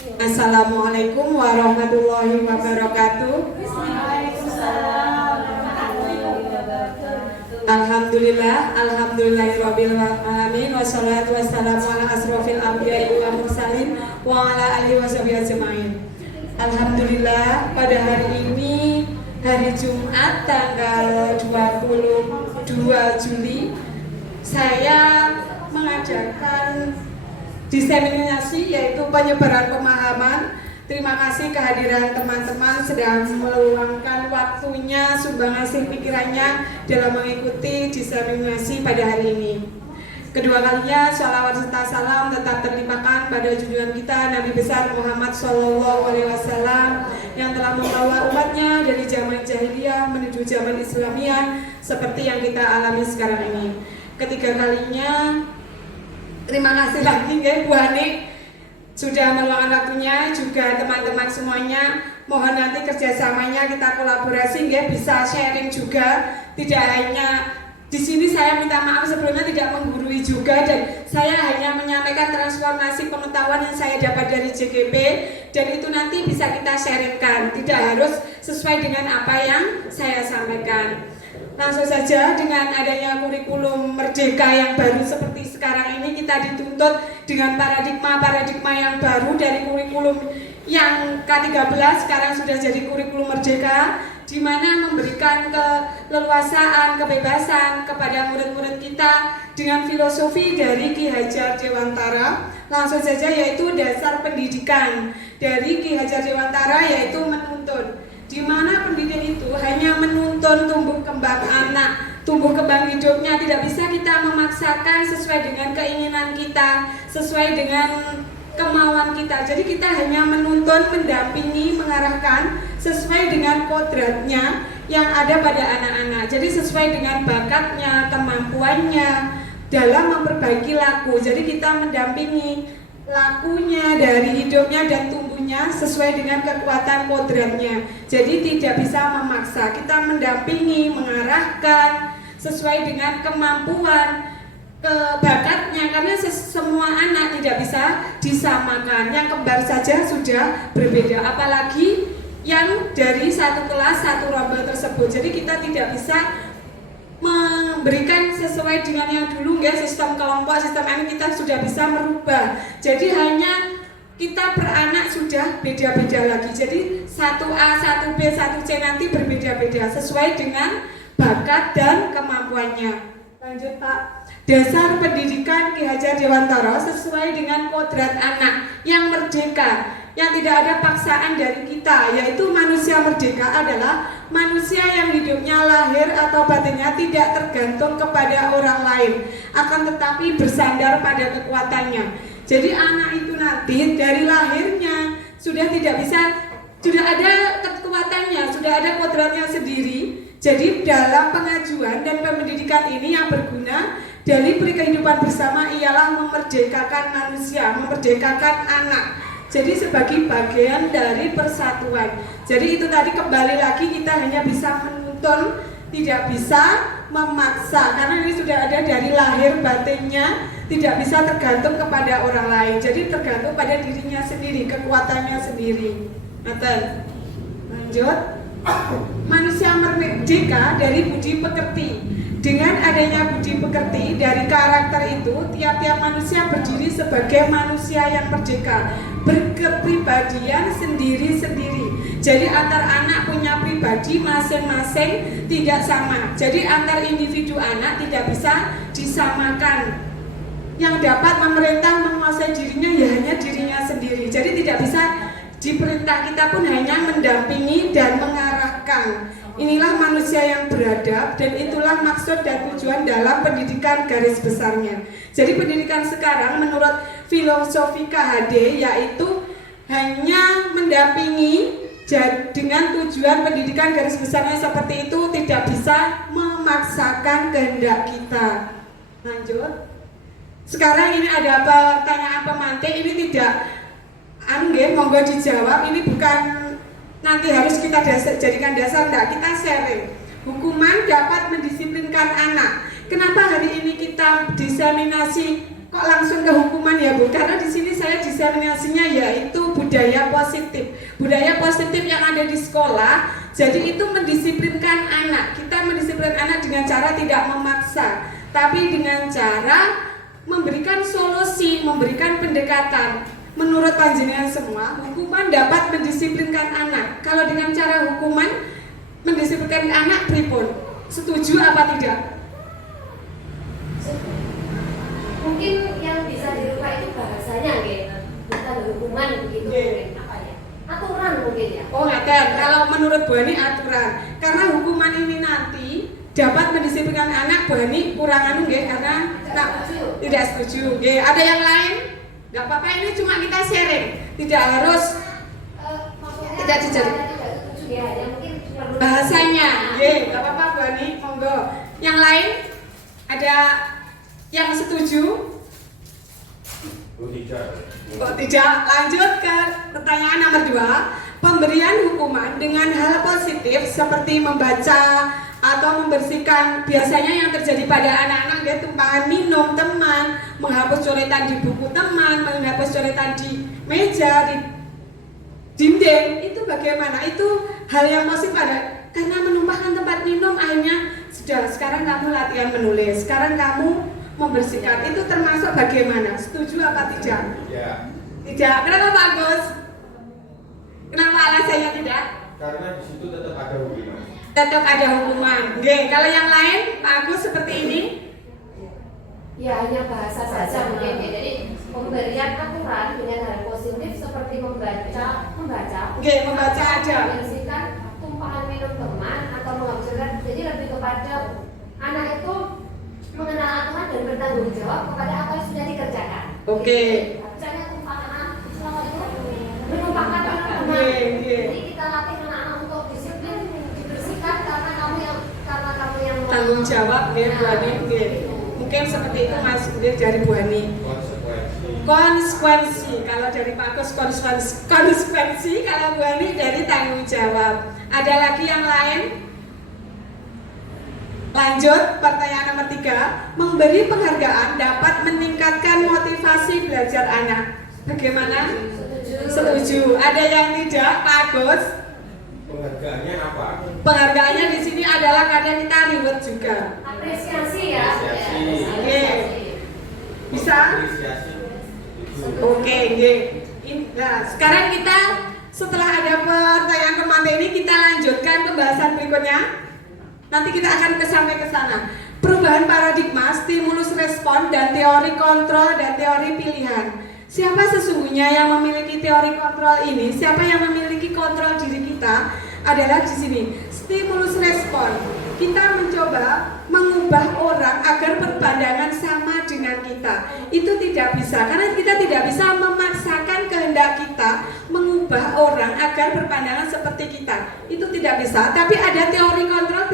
Assalamualaikum warahmatullahi wabarakatuh. Alhamdulillahirabbil alamin wassalatu wassalamu ala asrofil anbiya'i wal mursalin wa ala alihi washabihi ajmain. Alhamdulillah, pada hari ini hari Jumat tanggal 22 Juli saya mengadakan diseminasi, yaitu penyebaran pemahaman. Terima kasih kehadiran teman-teman sedang meluangkan waktunya, sumbangasi pikirannya dalam mengikuti diseminasi pada hari ini. Kedua kalinya sholawat serta salam tetap terlimpahkan pada junjungan kita Nabi besar Muhammad SAW yang telah membawa umatnya dari zaman jahiliyah menuju zaman Islamiyah seperti yang kita alami sekarang ini. Ketiga kalinya terima kasih lagi ya Bu Hani sudah meluangkan waktunya, juga teman-teman semuanya. Mohon nanti kerjasamanya kita kolaborasi ya, bisa sharing juga. Tidak hanya di sini, saya minta maaf sebelumnya tidak menggurui juga, dan saya hanya menyampaikan transformasi pengetahuan yang saya dapat dari JGP, dan itu nanti bisa kita sharingkan. Tidak harus sesuai dengan apa yang saya sampaikan. Langsung saja, dengan adanya kurikulum merdeka yang baru seperti sekarang ini, kita dituntut dengan paradigma yang baru dari kurikulum yang K13 sekarang sudah jadi kurikulum merdeka, di mana memberikan keleluasaan, kebebasan kepada murid-murid kita dengan filosofi dari Ki Hajar Dewantara. Langsung saja, yaitu dasar pendidikan dari Ki Hajar Dewantara, yaitu menuntun, di mana pendidikan itu hanya menuntun tumbuh kembang anak, tumbuh kembang hidupnya. Tidak bisa kita memaksakan sesuai dengan keinginan kita, sesuai dengan kemauan kita. Jadi kita hanya menuntun, mendampingi, mengarahkan sesuai dengan kodratnya yang ada pada anak-anak. Jadi sesuai dengan bakatnya, kemampuannya dalam memperbaiki laku. Jadi kita mendampingi lakunya dari hidupnya dan tumbuhnya sesuai dengan kekuatan kodratnya. Jadi tidak bisa memaksa, kita mendampingi, mengarahkan sesuai dengan kemampuan, bakatnya, karena semua anak tidak bisa disamakan. Yang kembar saja sudah berbeda, apalagi yang dari satu kelas, satu rombel tersebut. Jadi kita tidak bisa memberikan sesuai dengan yang dulu ya, sistem kelompok, sistem ini kita sudah bisa merubah. Jadi hanya kita per anak sudah beda-beda lagi. Jadi 1A, 1B, 1C nanti berbeda-beda sesuai dengan bakat dan kemampuannya. Lanjut Pak. Dasar pendidikan Ki Hajar Dewantara sesuai dengan kodrat anak yang merdeka, yang tidak ada paksaan dari kita, yaitu manusia merdeka adalah manusia yang hidupnya lahir atau batinnya tidak tergantung kepada orang lain, akan tetapi bersandar pada kekuatannya. Jadi anak itu nanti dari lahirnya sudah tidak bisa, sudah ada kekuatannya, sudah ada kodratnya sendiri. Jadi dalam pengajuan dan pendidikan ini yang berguna dari kehidupan bersama ialah memerdekakan manusia, memerdekakan anak. Jadi sebagai bagian dari persatuan. Jadi itu tadi, kembali lagi kita hanya bisa menuntun, tidak bisa memaksa, karena ini sudah ada dari lahir batinnya, tidak bisa tergantung kepada orang lain. Jadi tergantung pada dirinya sendiri, kekuatannya sendiri. Lanjut. Manusia merdeka dari budi pekerti. Dengan adanya budi pekerti dari karakter itu, tiap-tiap manusia berdiri sebagai manusia yang merdeka, berkepribadian sendiri-sendiri. Jadi antar anak punya pribadi masing-masing tidak sama. Jadi antar individu anak tidak bisa disamakan. Yang dapat memerintah, menguasai dirinya ya hanya dirinya sendiri. Jadi tidak bisa diperintah, kita pun hanya mendampingi dan mengarahkan. Inilah manusia yang beradab, dan itulah maksud dan tujuan dalam pendidikan garis besarnya. Jadi pendidikan sekarang menurut filosofi KHD yaitu hanya mendampingi dengan tujuan pendidikan garis besarnya seperti itu, tidak bisa memaksakan kehendak kita. Lanjut. Sekarang ini ada pertanyaan pemantik, ini tidak monggo dijawab. Ini bukan nanti harus kita jadikan dasar, enggak, kita sharing. Hukuman dapat mendisiplinkan anak. Kenapa hari ini kita diseminasi kok langsung ke hukuman ya Bu? Karena di sini saya diseminasinya yaitu budaya positif. Budaya positif yang ada di sekolah, jadi itu mendisiplinkan anak. Kita mendisiplinkan anak dengan cara tidak memaksa, tapi dengan cara memberikan solusi, memberikan pendekatan. Menurut panjenengan semua, hukuman dapat mendisiplinkan anak. Kalau dengan cara hukuman mendisiplinkan anak, pripun? Setuju apa tidak? Mungkin yang bisa dirubah itu bahasanya, bukan hukuman begitu, mungkin apa ya? Aturan mungkin ya. Oh ngaten, kalau menurut Bu Ani aturan. Karena hukuman ini nanti dapat mendisiplinkan anak, Bu Ani kurang anu nggih karena tidak setuju. Nggih, ada yang lain? Enggak apa-apa, ini cuma kita sharing. Tidak harus tidak dijadi. Bahasanya, nggih, enggak apa-apa Bu Ani, monggo. Yang lain ada yang setuju? Kok tidak? Lanjut ke pertanyaan nomor 2. Pemberian hukuman dengan hal positif seperti membaca atau membersihkan. Biasanya yang terjadi pada anak-anak dia tumpahan minum teman, menghapus coretan di buku teman, menghapus coretan di meja, di dinding. Itu bagaimana? Itu hal yang positif pada karena menumpahkan tempat minum akhirnya sudah sekarang kamu latihan menulis, sekarang kamu membersihkan. Itu termasuk bagaimana? Setuju apa tidak? Ya. Tidak. Kenapa Pak Agus? Kenapa alasannya tidak? Karena di situ tetap ada hukuman. Tetap ada hukuman. Oke, kalau yang lain Pak Agus seperti ini? Ya hanya bahasa saja mungkin ya. Jadi pemberian aturan dengan hal positif seperti membaca. Oke, membaca aja. Membersihkan tumpahan minum teman atau menghapuskan. Jadi lebih kepada anak itu mengenal aturan dan bertanggung jawab kepada apa yang sudah dikerjakan. Oke. Misalnya tumpahan selama itu menumpahkan teman. Jadi kita latih anak-anak untuk disiplin, dibersihkan karena kamu yang tanggung jawab ya Bu Ani. Mungkin seperti itu Mas dari Bu Ani. Konsekuensi. Kalau dari Pak Agus konsekuensi, kalau Bu Ani dari tanggung jawab. Ada lagi yang lain? Lanjut, pertanyaan nomor 3. Memberi penghargaan dapat meningkatkan motivasi belajar anak. Bagaimana? Setuju. Ada yang tidak, Pak Agus? Penghargaannya apa? Penghargaannya di sini adalah kadang kita reward juga. apresiasi ya. Oke. Bisa? Apresiasi. Oke, oke. Nah, sekarang kita setelah ada pertanyaan kemantai ini kita lanjutkan pembahasan berikutnya. Nanti kita akan sampai ke sana. Perubahan paradigma, stimulus respon, dan teori kontrol dan teori pilihan. Siapa sesungguhnya yang memiliki teori kontrol ini? Siapa yang memiliki kontrol diri kita? Adalah di sini. Stimulus respon. Kita mencoba mengubah orang agar berpandangan sama dengan kita. Itu tidak bisa, karena kita tidak bisa memaksakan kehendak kita mengubah orang agar berpandangan seperti kita. Itu tidak bisa, tapi ada teori kontrol,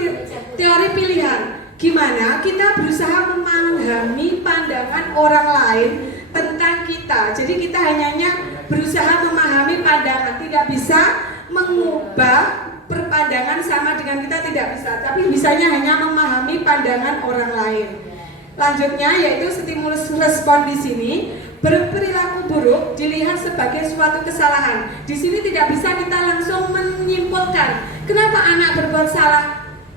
teori pilihan. Gimana kita berusaha memahami pandangan orang lain tentang kita. Jadi kita hanya berusaha memahami pandangan, tidak bisa mengubah perpandangan sama dengan kita, tidak bisa, tapi bisanya hanya memahami pandangan orang lain. Lanjutnya yaitu stimulus respon di sini. Berperilaku buruk dilihat sebagai suatu kesalahan. Di sini tidak bisa kita langsung menyimpulkan kenapa anak berbuat salah,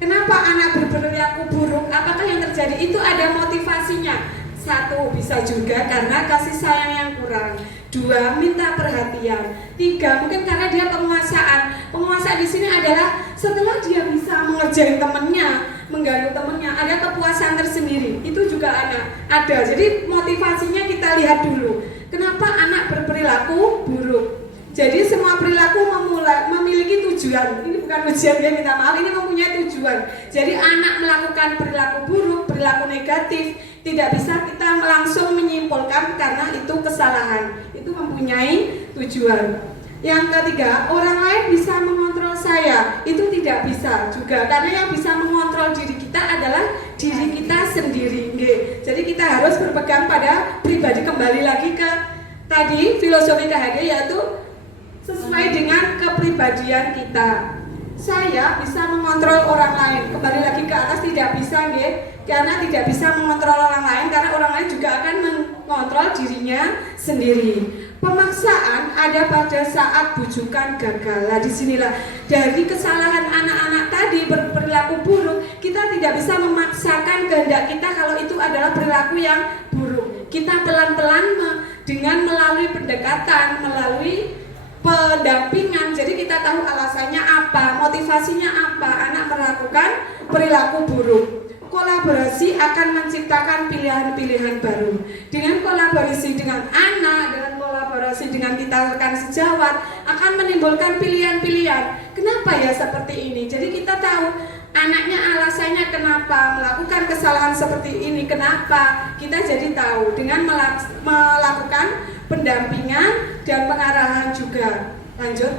kenapa anak berperilaku buruk, apakah yang terjadi. Itu ada motivasinya. 1, bisa juga karena kasih sayang yang kurang. 2, minta perhatian. 3, mungkin karena dia penguasaan. Penguasaan di sini adalah setelah dia bisa mengerjain temannya, mengganggu temannya, ada kepuasan tersendiri. Itu juga ada. Jadi motivasinya kita lihat dulu. Kenapa anak berperilaku buruk? Jadi semua perilaku memiliki tujuan. Ini bukan ujian ya, minta maaf, ini mempunyai tujuan. Jadi anak melakukan perilaku buruk, perilaku negatif, tidak bisa kita langsung menyimpulkan karena itu kesalahan. Itu mempunyai tujuan. Yang ketiga, orang lain bisa mengontrol saya. Itu tidak bisa juga, karena yang bisa mengontrol diri kita adalah diri kita sendiri. Jadi kita harus berpegang pada pribadi. Kembali lagi ke tadi filosofi KHD, yaitu sesuai dengan kepribadian kita. Saya bisa mengontrol orang lain. Kembali lagi ke atas, tidak bisa, karena tidak bisa mengontrol orang lain, karena orang lain juga akan ngontrol dirinya sendiri. Pemaksaan ada pada saat bujukan gagal. Nah, disinilah dari kesalahan anak-anak tadi berperilaku buruk, kita tidak bisa memaksakan kehendak kita kalau itu adalah perilaku yang buruk. Kita pelan-pelan dengan melalui pendekatan, melalui pendampingan. Jadi kita tahu alasannya apa, motivasinya apa anak melakukan perilaku buruk. Kolaborasi akan menciptakan pilihan-pilihan baru. Dengan kolaborasi dengan anak, dengan kolaborasi dengan kita rekan sejawat akan menimbulkan pilihan-pilihan. Kenapa ya seperti ini? Jadi kita tahu anaknya alasannya kenapa melakukan kesalahan seperti ini, kenapa. Kita jadi tahu dengan melakukan pendampingan dan pengarahan juga. Lanjut.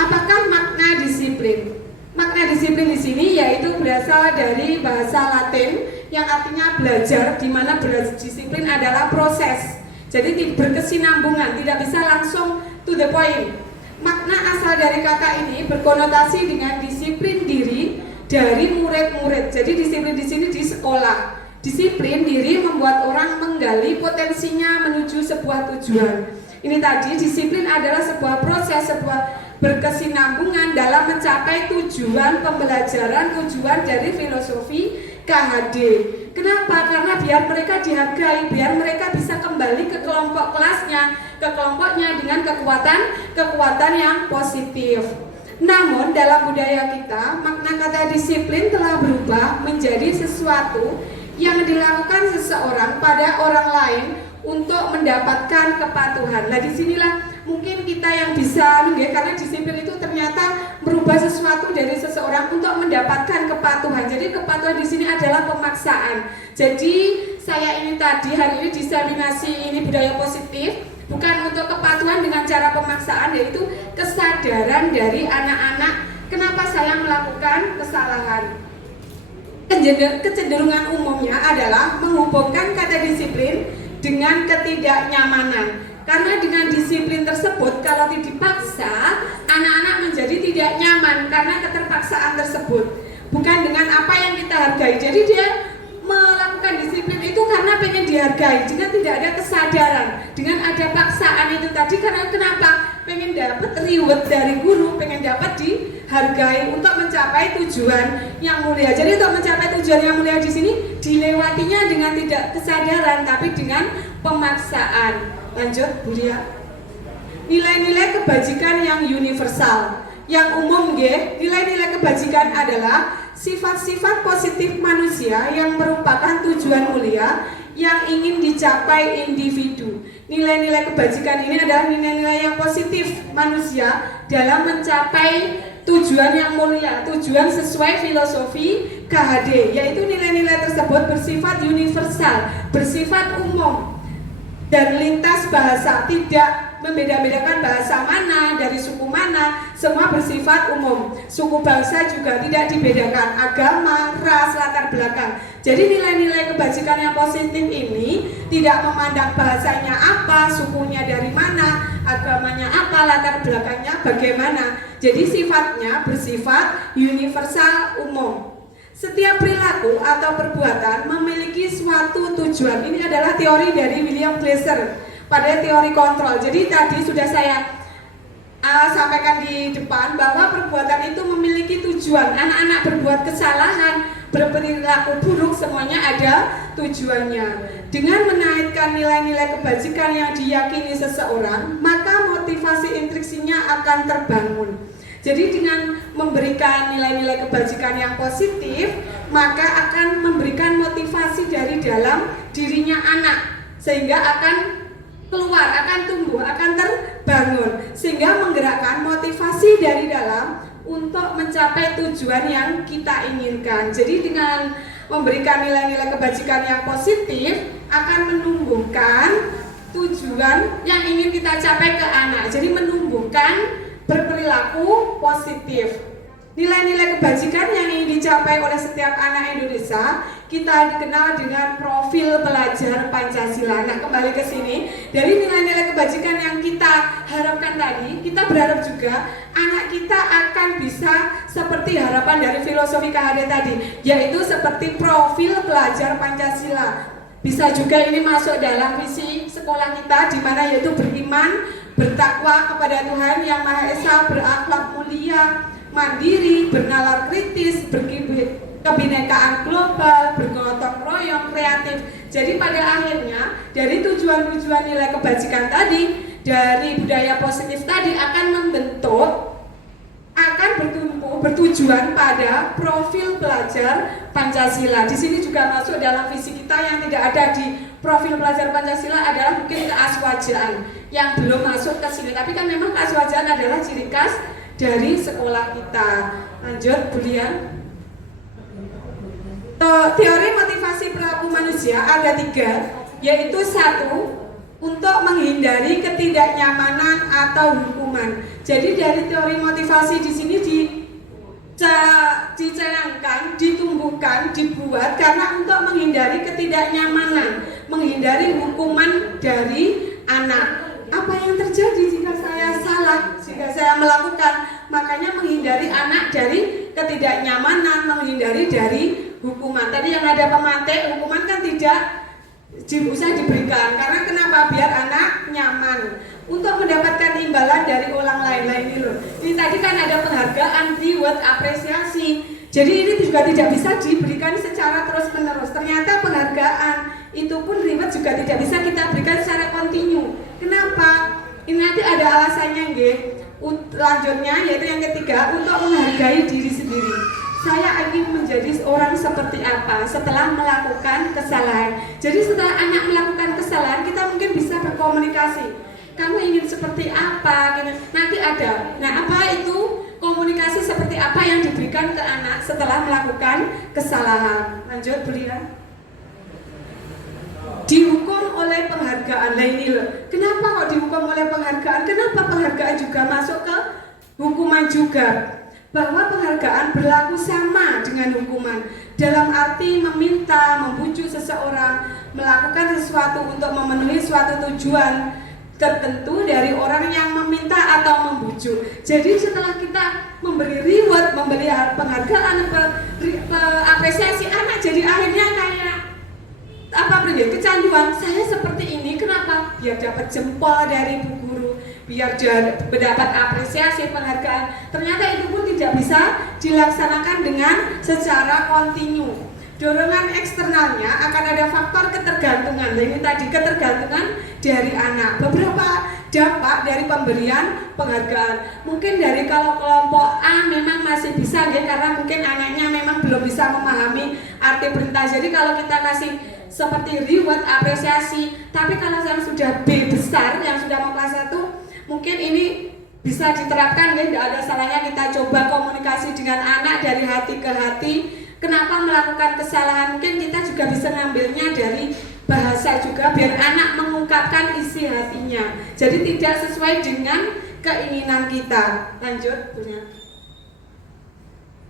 Apakah makna disiplin? Makna disiplin di sini yaitu berasal dari bahasa Latin yang artinya belajar, di mana berdisiplin adalah proses. Jadi berkesinambungan, tidak bisa langsung to the point. Makna asal dari kata ini berkonotasi dengan disiplin diri dari murid-murid. Jadi disiplin di sini di sekolah. Disiplin diri membuat orang menggali potensinya menuju sebuah tujuan. Ini tadi disiplin adalah sebuah proses, sebuah berkesinambungan dalam mencapai tujuan pembelajaran, tujuan dari filosofi KHD. Kenapa? Karena biar mereka dihargai, biar mereka bisa kembali ke kelompok kelasnya, ke kelompoknya dengan kekuatan yang positif. Namun dalam budaya kita, makna kata disiplin telah berubah menjadi sesuatu yang dilakukan seseorang pada orang lain untuk mendapatkan kepatuhan. Nah, disinilah mungkin kita yang bisa karena disiplin itu ternyata merubah sesuatu dari seseorang untuk mendapatkan kepatuhan. Jadi kepatuhan di sini adalah pemaksaan. Jadi saya ini tadi hari ini diseminasi ini budaya positif bukan untuk kepatuhan dengan cara pemaksaan, yaitu kesadaran dari anak-anak kenapa saya melakukan kesalahan. Kecenderungan umumnya adalah menghubungkan kata disiplin dengan ketidaknyamanan. Karena dengan disiplin tersebut kalau dipaksa, anak-anak menjadi tidak nyaman karena keterpaksaan tersebut. Bukan dengan apa yang kita hargai. Jadi dia melakukan disiplin itu karena pengen dihargai, dengan tidak ada kesadaran. Dengan ada paksaan itu tadi karena kenapa? Pengen dapat reward dari guru, pengen dapat dihargai untuk mencapai tujuan yang mulia. Jadi untuk mencapai tujuan yang mulia di sini dilewatinya dengan tidak kesadaran tapi dengan pemaksaan. Lanjut, Bu Lia. Nilai-nilai kebajikan yang universal, yang umum nilai-nilai kebajikan adalah sifat-sifat positif manusia yang merupakan tujuan mulia yang ingin dicapai individu. Nilai-nilai kebajikan ini adalah nilai-nilai yang positif manusia dalam mencapai tujuan yang mulia, tujuan sesuai filosofi KHD, yaitu nilai-nilai tersebut bersifat universal, bersifat umum dan lintas bahasa, tidak membeda-bedakan bahasa mana, dari suku mana, semua bersifat umum. Suku bangsa juga tidak dibedakan, agama, ras, latar belakang. Jadi nilai-nilai kebajikan yang positif ini tidak memandang bahasanya apa, sukunya dari mana, agamanya apa, latar belakangnya bagaimana. Jadi sifatnya bersifat universal umum. Setiap perilaku atau perbuatan memiliki suatu tujuan. Ini adalah teori dari William Glasser pada teori kontrol. Jadi tadi sudah saya sampaikan di depan bahwa perbuatan itu memiliki tujuan. Anak-anak berbuat kesalahan, berperilaku buruk, semuanya ada tujuannya. Dengan menaikkan nilai-nilai kebajikan yang diyakini seseorang, maka motivasi intriksinya akan terbangun. Jadi dengan memberikan nilai-nilai kebajikan yang positif, maka akan memberikan motivasi dari dalam dirinya anak, sehingga akan keluar, akan tumbuh, akan terbangun, sehingga menggerakkan motivasi dari dalam untuk mencapai tujuan yang kita inginkan. Jadi dengan memberikan nilai-nilai kebajikan yang positif akan menumbuhkan tujuan yang ingin kita capai ke anak. Jadi menumbuhkan berperilaku positif. Nilai-nilai kebajikan yang ingin dicapai dicapai oleh setiap anak Indonesia, kita dikenal dengan profil pelajar Pancasila. Nah, kembali ke sini, dari nilai-nilai kebajikan yang kita harapkan tadi, kita berharap juga anak kita akan bisa seperti harapan dari filosofi KHD tadi, yaitu seperti profil pelajar Pancasila. Bisa juga ini masuk dalam visi sekolah kita, di mana yaitu beriman, bertakwa kepada Tuhan Yang Maha Esa, berakhlak mulia, mandiri, bernalar kritis, kebinekaan global, bergotong royong, kreatif. Jadi pada akhirnya dari tujuan-tujuan nilai kebajikan tadi, dari budaya positif tadi akan membentuk, akan bertujuan pada profil pelajar Pancasila. Di sini juga masuk dalam visi kita yang tidak ada di profil pelajar Pancasila adalah mungkin keaswajaan yang belum masuk ke sini. Tapi kan memang keaswajaan adalah ciri khas dari sekolah kita. Lanjut, Bu Lian. Teori motivasi perilaku manusia ada 3, yaitu 1, untuk menghindari ketidaknyamanan atau hukuman. Jadi dari teori motivasi di sini dicanangkan, ditumbuhkan, dibuat karena untuk menghindari ketidaknyamanan, menghindari hukuman dari anak. Apa yang terjadi jika saya salah, jika saya melakukan? Makanya menghindari anak dari ketidaknyamanan, menghindari dari hukuman. Tadi yang ada pemantik, hukuman kan tidak bisa diberikan. Karena kenapa? Biar anak nyaman. Untuk mendapatkan imbalan dari orang lain ini loh. Ini tadi kan ada penghargaan, reward, apresiasi. Jadi ini juga tidak bisa diberikan secara terus-menerus. Ternyata penghargaan itu pun reward juga tidak bisa kita berikan secara kontinu. Kenapa? Ini nanti ada alasannya, nggih. Lanjutnya yaitu yang ketiga, untuk menghargai diri sendiri. Saya ingin menjadi orang seperti apa setelah melakukan kesalahan. Jadi setelah anak melakukan kesalahan, kita mungkin bisa berkomunikasi. Kamu ingin seperti apa? Nanti ada. Nah, apa itu komunikasi seperti apa yang diberikan ke anak setelah melakukan kesalahan? Lanjut, beliau. Dihukum oleh penghargaan. Lah ini loh. Kenapa kok dihukum oleh penghargaan? Kenapa penghargaan juga masuk ke hukuman juga? Bahwa penghargaan berlaku sama dengan hukuman. Dalam arti meminta, membujuk seseorang melakukan sesuatu untuk memenuhi suatu tujuan tertentu dari orang yang meminta atau membujuk. Jadi setelah kita memberi reward, memberi penghargaan, apresiasi anak, jadi akhirnya kayak kecanduan. Saya seperti ini, kenapa? Biar dapat jempol dari bu guru, biar mendapat apresiasi, penghargaan. Ternyata itu pun tidak bisa dilaksanakan dengan secara kontinu. Dorongan eksternalnya akan ada faktor ketergantungan. Ini tadi ketergantungan dari anak. Beberapa dampak dari pemberian penghargaan. Mungkin dari kalau kelompok A memang masih bisa ya, karena mungkin anaknya memang belum bisa memahami arti perintah. Jadi kalau kita kasih seperti reward, apresiasi. Tapi kalau yang sudah B besar, yang sudah mau kelas 1, mungkin ini bisa diterapkan ya, tidak ada salahnya kita coba komunikasi dengan anak dari hati ke hati. Kenapa melakukan kesalahan? Mungkin kita juga bisa ngambilnya dari bahasa juga, biar anak mengungkapkan isi hatinya. Jadi tidak sesuai dengan keinginan kita. Lanjut, punya.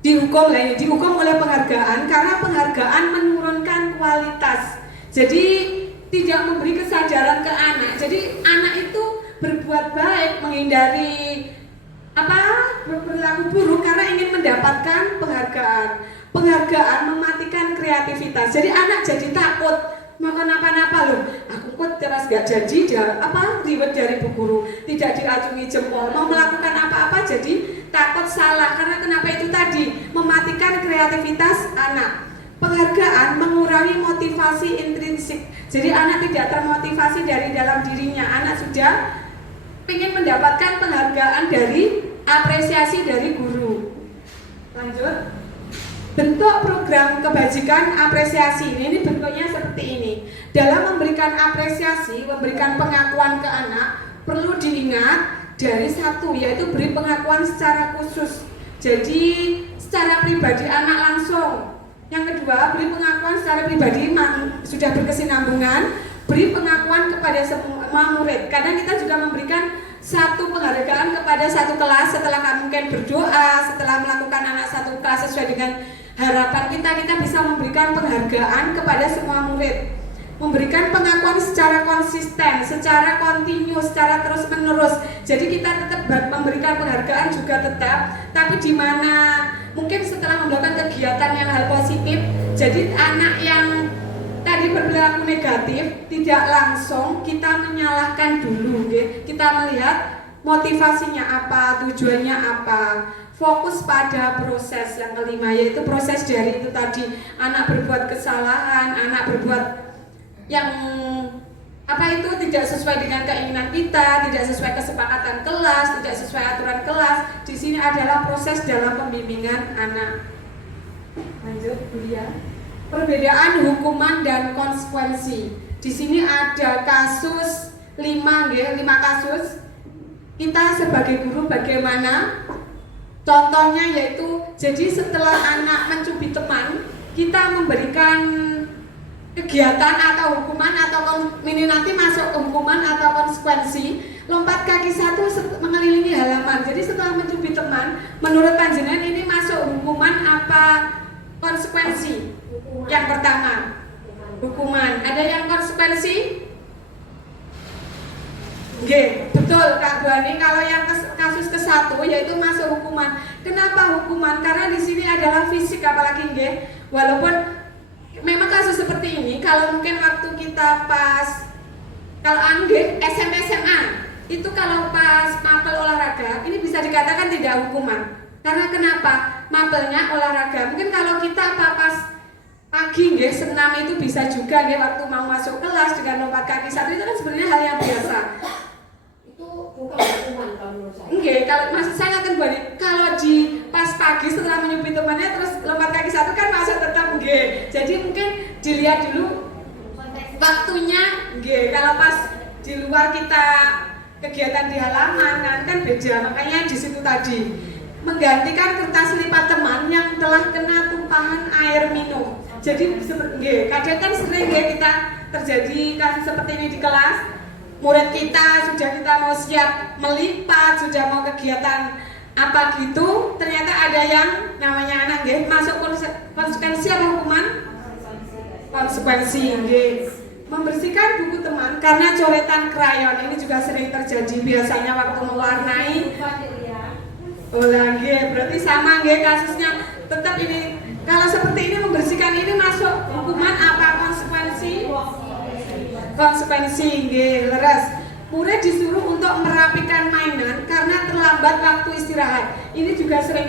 Dihukum oleh penghargaan karena penghargaan menurunkan kualitas. Jadi tidak memberi kesadaran ke anak. Jadi anak itu berbuat baik, menghindari berperilaku buruk karena ingin mendapatkan penghargaan. Penghargaan mematikan kreativitas. Jadi anak jadi takut makan apa-apa loh. Aku kok terus gak jadi reward dari bu guru, tidak diacungi jempol. Mau melakukan apa-apa jadi takut salah. Karena kenapa itu tadi? Mematikan kreativitas anak. Penghargaan mengurangi motivasi intrinsik. Jadi anak tidak termotivasi dari dalam dirinya. Anak sudah ingin mendapatkan penghargaan dari apresiasi dari guru. Lanjut. Bentuk program kebajikan apresiasi ini bentuknya seperti ini. Dalam memberikan apresiasi, memberikan pengakuan ke anak, perlu diingat dari 1, yaitu beri pengakuan secara khusus. Jadi secara pribadi anak langsung. Yang kedua, beri pengakuan secara pribadi sudah berkesinambungan. Beri pengakuan kepada semua murid. Kadang kita juga memberikan satu penghargaan kepada satu kelas setelah mungkin berdoa, setelah melakukan anak satu kelas sesuai dengan Harapan kita bisa memberikan penghargaan kepada semua murid, memberikan pengakuan secara konsisten, secara kontinu, secara terus menerus. Jadi kita tetap memberikan penghargaan juga tetap, tapi di mana mungkin setelah melakukan kegiatan yang hal positif, jadi anak yang tadi berperilaku negatif tidak langsung kita menyalahkan dulu, kita melihat motivasinya apa, tujuannya apa. Fokus pada proses yang kelima, yaitu proses dari itu tadi, anak berbuat kesalahan, anak berbuat yang itu tidak sesuai dengan keinginan kita, tidak sesuai kesepakatan kelas, tidak sesuai aturan kelas. Di sini adalah proses dalam pembimbingan anak. Lanjut, Bulia. Perbedaan hukuman dan konsekuensi. Di sini ada kasus 5 kasus. Kita sebagai guru bagaimana? Contohnya yaitu, jadi setelah anak mencubit teman, kita memberikan kegiatan atau hukuman atau ini nanti masuk hukuman atau konsekuensi. Lompat kaki 1 mengelilingi halaman. Jadi setelah mencubit teman, menurut panjenengan ini masuk hukuman apa konsekuensi? Hukuman. Yang pertama, hukuman. Ada yang konsekuensi? Oke, betul Kak Buani. Kalau yang kasus ke-1 yaitu masuk hukuman. Kenapa hukuman? Karena di sini adalah fisik, apalagi walaupun memang kasus seperti ini, kalau mungkin waktu kita pas kalau SMP SMA itu kalau pas mapel olahraga ini bisa dikatakan tidak hukuman. Karena kenapa? Mapelnya olahraga. Mungkin kalau kita pas pagi senam itu bisa juga waktu mau masuk kelas dengan lompat kaki 1 itu kan sebenarnya hal yang biasa. Itu bukan hukuman kalau menurut saya. Kalau maksud saya akan balik, kalau di pas pagi setelah menyubit temannya terus lompat kaki 1 kan masuk tetap Jadi mungkin dilihat dulu waktunya kalau pas di luar kita kegiatan di halaman kan beda. Makanya di situ tadi menggantikan kertas lipat teman yang telah kena tumpahan air minum. Jadi kadang kan sering kita terjadi kasus seperti ini di kelas. Murid kita mau siap melipat, sudah mau kegiatan apa gitu, ternyata ada yang namanya anak masuk konsekuensi apa hukuman? Konsekuensi membersihkan buku teman karena coretan krayon. Ini juga sering terjadi biasanya waktu mewarnai. Berarti sama kasusnya. Tetap ini kalau seperti ini membersihkan ini masuk hukuman apa konsekuensi? Konsekuensi leres. Murid disuruh untuk merapikan mainan karena terlambat waktu istirahat. Ini juga sering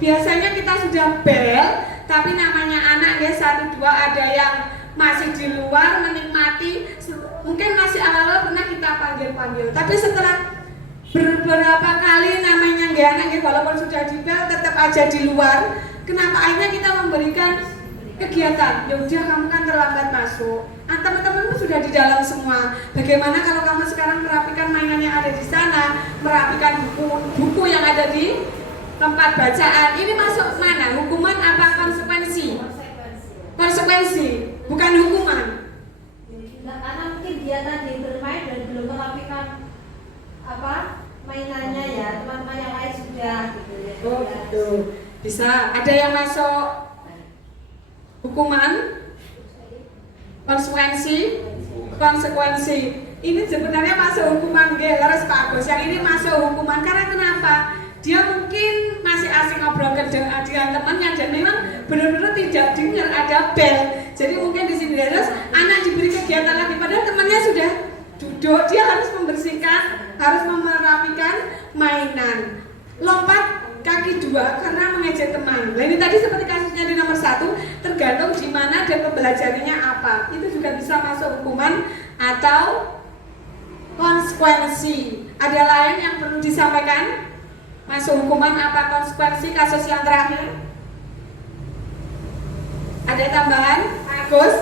biasanya kita sudah bel, tapi namanya anak 1, 2 ada yang masih di luar menikmati. Mungkin masih awal-awal pernah kita panggil-panggil, tapi setelah beberapa kali namanya anak walaupun sudah di bel tetap aja di luar. Kenapa akhirnya kita memberikan kegiatan? Ya udah, kamu kan terlambat masuk. Teman-temanmu sudah di dalam semua. Bagaimana kalau kamu sekarang merapikan mainan yang ada di sana, merapikan buku yang ada di tempat bacaan? Ini masuk mana? Hukuman apa konsekuensi? Konsekuensi, bukan hukuman. Karena mungkin dia tadi bermain dan belum merapikan mainannya ya, teman-teman yang lain sudah gitu ya. Oh gitu. Bisa. Ada yang masuk hukuman? Konsekuensi. Ini sebenarnya masuk hukuman harus Pak Bos. Yang ini masuk hukuman karena kenapa? Dia mungkin masih asing ngobrol dengan temannya dan memang benar-benar tidak dengar ada bel. Jadi mungkin di sini terus anak diberi kegiatan lagi padahal temannya sudah duduk. Dia harus membersihkan, harus merapikan mainan. Lompat kaki 2 karena mengejek teman. Nah ini tadi seperti kasusnya di nomor 1, tergantung di mana dan pembelajarannya apa. Itu juga bisa masuk hukuman atau konsekuensi. Ada lain yang perlu disampaikan? Masuk hukuman apa konsekuensi kasus yang terakhir? Ada tambahan? Agus?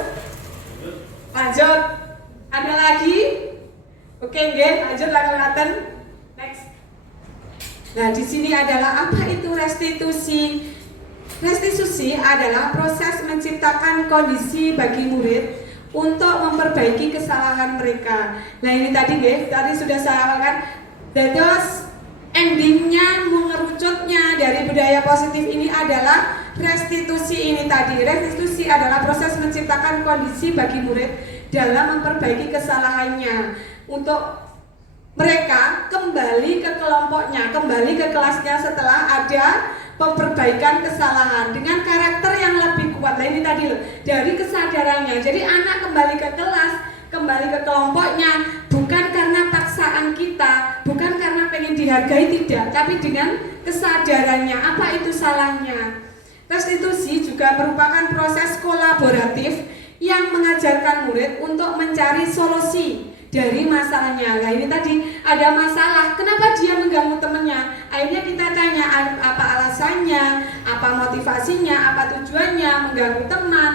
Lanjut. Ada lagi? Oke, lanjut lakukan. Next. Nah, di sini adalah apa itu restitusi? Restitusi adalah proses menciptakan kondisi bagi murid untuk memperbaiki kesalahan mereka. Nah, ini tadi sudah saya katakan, terus endingnya mengerucutnya dari budaya positif ini adalah restitusi ini tadi. Restitusi adalah proses menciptakan kondisi bagi murid dalam memperbaiki kesalahannya untuk mereka kembali ke kelompoknya, kembali ke kelasnya setelah ada memperbaikan kesalahan dengan karakter yang lebih kuat. Nah ini tadi loh, dari kesadarannya. Jadi anak kembali ke kelas, kembali ke kelompoknya, bukan karena paksaan kita, bukan karena pengen dihargai, tidak, tapi dengan kesadarannya apa itu salahnya. Restitusi juga merupakan proses kolaboratif yang mengajarkan murid untuk mencari solusi dari masalahnya. Nah ini tadi ada masalah, kenapa dia mengganggu temannya? Akhirnya kita tanya apa alasannya, apa motivasinya, apa tujuannya mengganggu teman,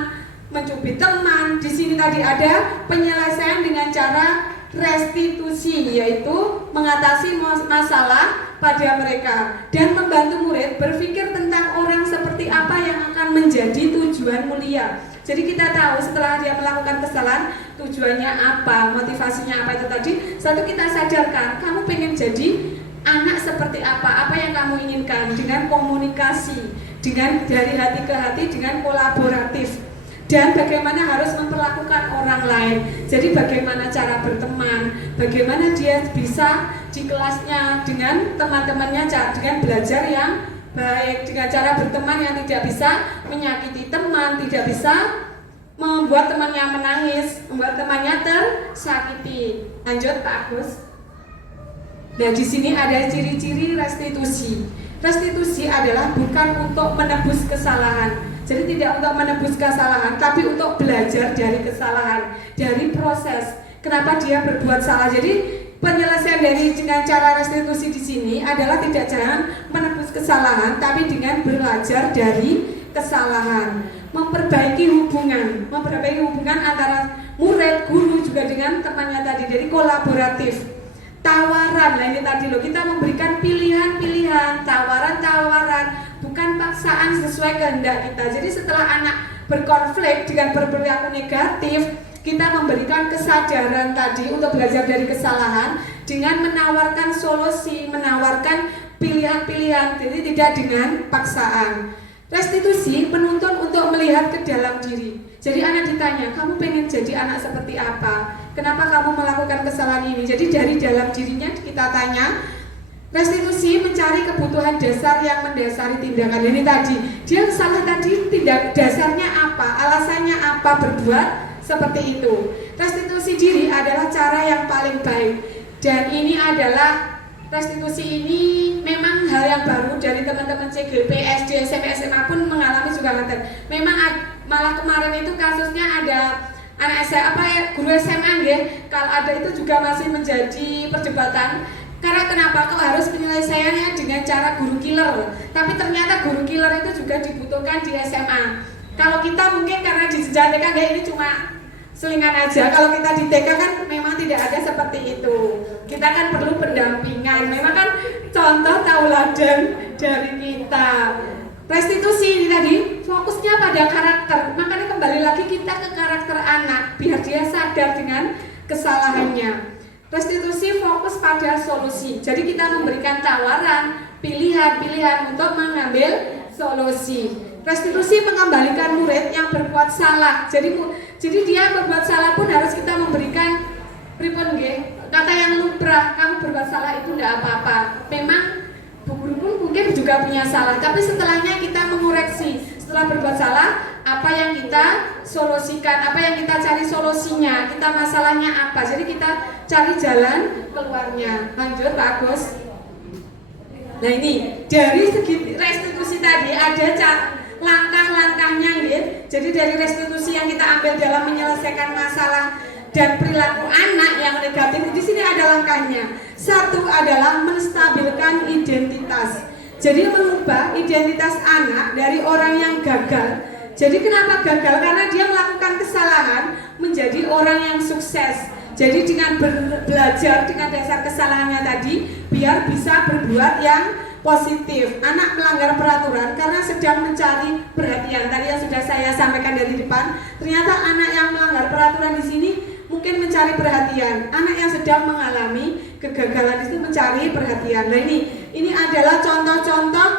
mencubit teman. Di sini tadi ada penyelesaian dengan cara restitusi, yaitu mengatasi masalah pada mereka dan membantu murid berpikir tentang orang seperti apa yang akan menjadi tujuan mulia. Jadi kita tahu setelah dia melakukan kesalahan, tujuannya apa, motivasinya apa itu tadi. Satu, kita sadarkan, kamu pengen jadi anak seperti apa yang kamu inginkan, dengan komunikasi, dengan dari hati ke hati, dengan kolaboratif. Dan bagaimana harus memperlakukan orang lain. Jadi bagaimana cara berteman, bagaimana dia bisa di kelasnya dengan teman-temannya, dengan belajar yang baik, dengan cara berteman yang tidak bisa menyakiti teman, tidak bisa membuat temannya menangis, membuat temannya tersakiti. Lanjut Pak Agus. Nah di sini ada ciri-ciri restitusi. Restitusi adalah bukan untuk menebus kesalahan. Jadi tidak untuk menebus kesalahan, tapi untuk belajar dari kesalahan, dari proses kenapa dia berbuat salah. Jadi penyelesaian dengan cara restitusi di sini adalah tidak jangan menebus kesalahan, tapi dengan belajar dari kesalahan, memperbaiki hubungan antara murid, guru juga dengan temannya tadi. Jadi kolaboratif, tawaran. Nah ini tadi loh, kita memberikan pilihan-pilihan, tawaran-tawaran, bukan paksaan sesuai kehendak kita. Jadi setelah anak berkonflik dengan berperilaku negatif, kita memberikan kesadaran tadi untuk belajar dari kesalahan dengan menawarkan solusi, menawarkan pilihan-pilihan, jadi tidak dengan paksaan. Restitusi penuntun untuk melihat ke dalam diri. Jadi anak ditanya, kamu pengen jadi anak seperti apa? Kenapa kamu melakukan kesalahan ini? Jadi dari dalam dirinya kita tanya. Restitusi mencari kebutuhan dasar yang mendasari tindakan. Ini tadi, dia salah tadi, tindak dasarnya apa, alasannya apa berbuat seperti itu. Restitusi diri adalah cara yang paling baik. Dan ini adalah restitusi ini memang hal yang baru dari teman-teman CGP, SD, SMP, SMA pun mengalami juga nanti. Memang malah kemarin itu kasusnya ada anak guru SMA ya, kalau ada itu juga masih menjadi perdebatan. Karena kenapa kok harus penyelesaiannya dengan cara guru killer? Tapi ternyata guru killer itu juga dibutuhkan di SMA. Kalau kita mungkin karena di jenjang TK ini cuma selingan aja. Kalau kita di TK kan memang tidak ada seperti itu. Kita kan perlu pendampingan. Memang kan contoh tauladan dari kita. Restitusi ini tadi fokusnya pada karakter. Makanya kembali lagi kita ke karakter anak biar dia sadar dengan kesalahannya. Restitusi fokus pada solusi. Jadi kita memberikan tawaran, pilihan-pilihan untuk mengambil solusi. Restitusi mengembalikan murid yang berbuat salah. Jadi dia berbuat salah pun harus kita memberikan pripun nggih. Kata yang lumrah, kamu berbuat salah itu tidak apa-apa. Memang guru pun mungkin juga punya salah, tapi setelahnya kita mengoreksi. Setelah berbuat salah, apa yang kita solusikan, apa yang kita cari solusinya, kita masalahnya apa. Jadi kita cari jalan keluarnya. Lanjut Pak Agus. Nah ini dari segi restitusi tadi ada langkah-langkahnya gitu. Jadi dari restitusi yang kita ambil dalam menyelesaikan masalah dan perilaku anak yang negatif, di sini ada langkahnya. Satu adalah menstabilkan identitas. Jadi mengubah identitas anak dari orang yang gagal. Jadi kenapa gagal? Karena dia melakukan kesalahan menjadi orang yang sukses. Jadi dengan belajar dengan dasar kesalahannya tadi, biar bisa berbuat yang positif. Anak melanggar peraturan karena sedang mencari perhatian. Tadi yang sudah saya sampaikan dari depan, ternyata anak yang melanggar peraturan di sini mungkin mencari perhatian. Anak yang sedang mengalami kegagalan itu mencari perhatian. Nah ini adalah contoh-contoh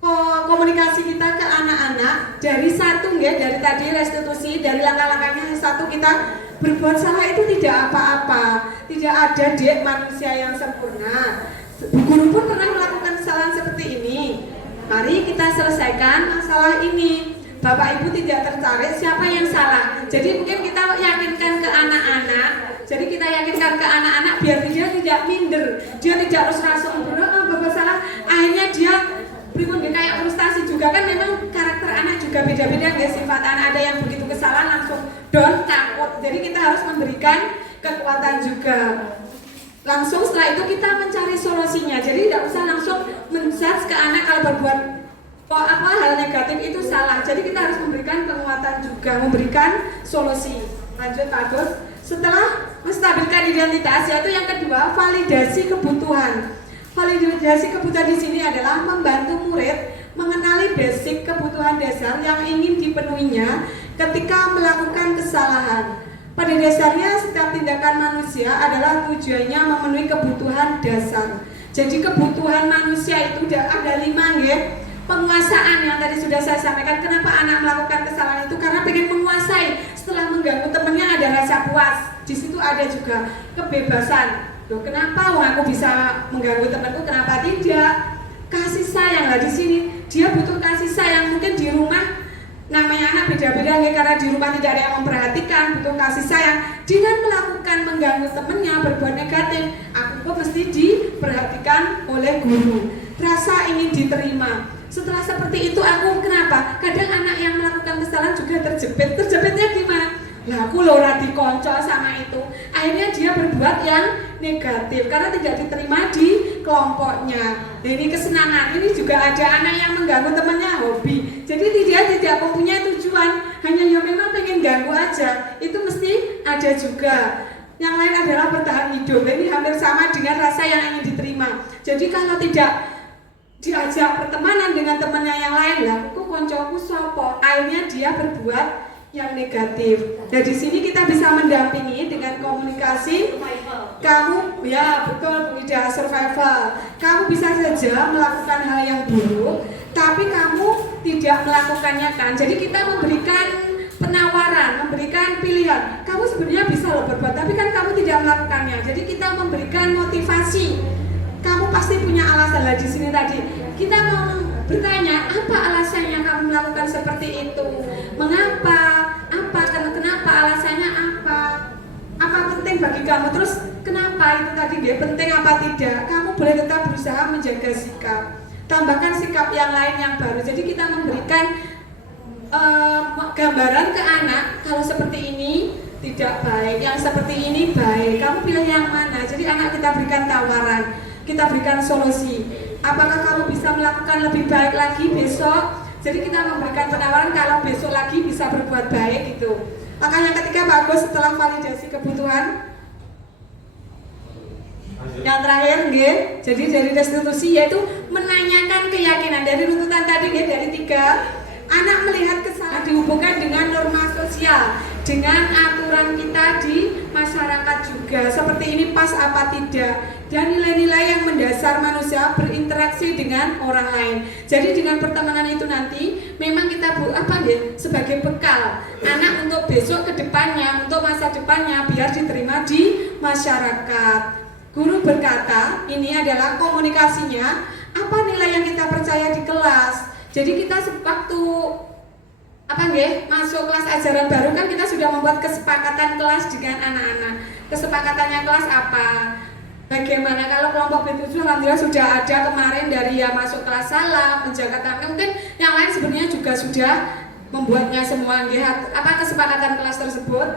komunikasi kita ke anak-anak dari satu ya, dari tadi restitusi, dari langkah-langkahnya yang satu, kita berbuat salah itu tidak apa-apa, tidak ada dek manusia yang sempurna. Guru pun pernah melakukan kesalahan seperti ini. Mari kita selesaikan masalah ini. Bapak Ibu tidak tertarik siapa yang salah. Jadi mungkin kita yakinkan ke anak-anak. Jadi kita yakinkan ke anak-anak biar dia tidak minder, dia tidak harus langsung bapak salah. Akhirnya dia berikut kayak frustasi juga, kan memang karakter anak juga beda-beda ya, sifat anak ada yang begitu kesalahan langsung down, takut. Jadi kita harus memberikan kekuatan juga. Langsung setelah itu kita mencari solusinya. Jadi tidak usah langsung menjudge ke anak kalau berbuat hal negatif itu salah. Jadi kita harus memberikan penguatan juga, memberikan solusi. Lanjut Pak Agus. Setelah menstabilkan identitas, yaitu yang kedua, validasi kebutuhan. Validasi kebutuhan di sini adalah membantu murid mengenali basic kebutuhan dasar yang ingin dipenuhinya ketika melakukan kesalahan. Pada dasarnya setiap tindakan manusia adalah tujuannya memenuhi kebutuhan dasar. Jadi kebutuhan manusia itu ada 5 ya. Penguasaan yang tadi sudah saya sampaikan, kenapa anak melakukan kesalahan itu karena pengen menguasai. Setelah mengganggu temannya ada rasa puas. Di situ ada juga kebebasan. Loh, kenapa aku bisa mengganggu temanku, kenapa tidak? Kasih sayang lah di sini. Dia butuh kasih sayang. Mungkin di rumah namanya anak beda-beda ya, karena di rumah tidak ada yang memperhatikan, butuh kasih sayang. Dengan melakukan mengganggu temannya, berbuat negatif, aku pun mesti diperhatikan oleh guru. Rasa ingin diterima. Setelah seperti itu aku kenapa? Kadang anak yang melakukan kesalahan juga terjepit. Terjepitnya gimana? Nah, aku ora dikonco sama itu. Akhirnya dia berbuat yang negatif karena tidak diterima di kelompoknya. Nah, ini kesenangan. Ini juga ada anak yang mengganggu temannya, hobi. Jadi dia tidak mempunyai tujuan, hanya yang memang pengen ganggu aja. Itu mesti ada juga. Yang lain adalah bertahan hidup. Ini hampir sama dengan rasa yang ingin diterima. Jadi kalau tidak diajak pertemanan dengan temannya yang lain, lah aku koncoku sopo, akhirnya dia berbuat yang negatif. Nah, di sini kita bisa mendampingi dengan komunikasi. Kamu ya betul Bu Ida, survival. Kamu bisa saja melakukan hal yang buruk, tapi kamu tidak melakukannya kan. Jadi kita memberikan penawaran, memberikan pilihan. Kamu sebenarnya bisa loh berbuat, tapi kan kamu tidak melakukannya. Jadi kita memberikan motivasi. Kamu pasti punya alasan lah di sini tadi. Kita mau bertanya, apa alasannya kamu melakukan seperti itu? Mengapa? Apa? Kenapa? Alasannya apa? Apa penting bagi kamu? Terus kenapa itu tadi dia penting apa tidak? Kamu boleh tetap berusaha menjaga sikap. Tambahkan sikap yang lain yang baru. Jadi kita memberikan gambaran ke anak, kalau seperti ini tidak baik, yang seperti ini baik. Kamu pilih yang mana? Jadi anak kita berikan tawaran. Kita berikan solusi. Apakah kamu bisa melakukan lebih baik lagi besok? Jadi kita memberikan penawaran kalau besok lagi bisa berbuat baik gitu. Langkah yang ketiga bagus setelah validasi kebutuhan. Yang terakhir, nggih. Jadi dari restitusi yaitu menanyakan keyakinan. Dari runtutan tadi nggih, dari 3, anak melihat kesalahan dihubungkan dengan norma sosial, dengan aturan kita di masyarakat juga. Seperti ini pas apa tidak? Dan nilai-nilai yang mendasar manusia berinteraksi dengan orang lain. Jadi dengan pertemanan itu nanti memang kita sebagai bekal anak untuk besok ke depannya, untuk masa depannya biar diterima di masyarakat. Guru berkata, ini adalah komunikasinya, apa nilai yang kita percaya di kelas. Jadi kita waktu masuk kelas ajaran baru kan kita sudah membuat kesepakatan kelas dengan anak-anak. Kesepakatannya kelas apa? Bagaimana kalau kelompok B7 alhamdulillah sudah ada kemarin dari yang masuk kelas salam, menjaga tamu. Mungkin yang lain sebenarnya juga sudah membuatnya semua. Kesepakatan kelas tersebut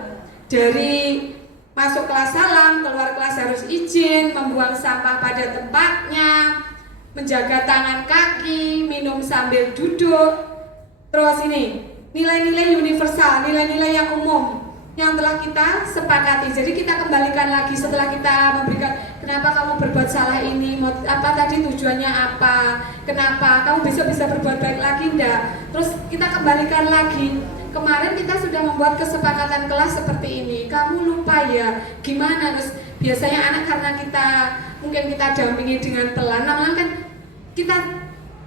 dari masuk kelas salam, keluar kelas harus izin, membuang sampah pada tempatnya, menjaga tangan kaki, minum sambil duduk. Terus ini nilai-nilai universal, nilai-nilai yang umum yang telah kita sepakati. Jadi kita kembalikan lagi setelah kita memberikan, kenapa kamu berbuat salah ini, apa tadi tujuannya apa, kenapa kamu besok bisa berbuat baik lagi enggak. Terus kita kembalikan lagi, kemarin kita sudah membuat kesepakatan kelas seperti ini, kamu lupa ya, gimana. Terus biasanya anak karena kita dampingi dengan pelan, namanya kan kita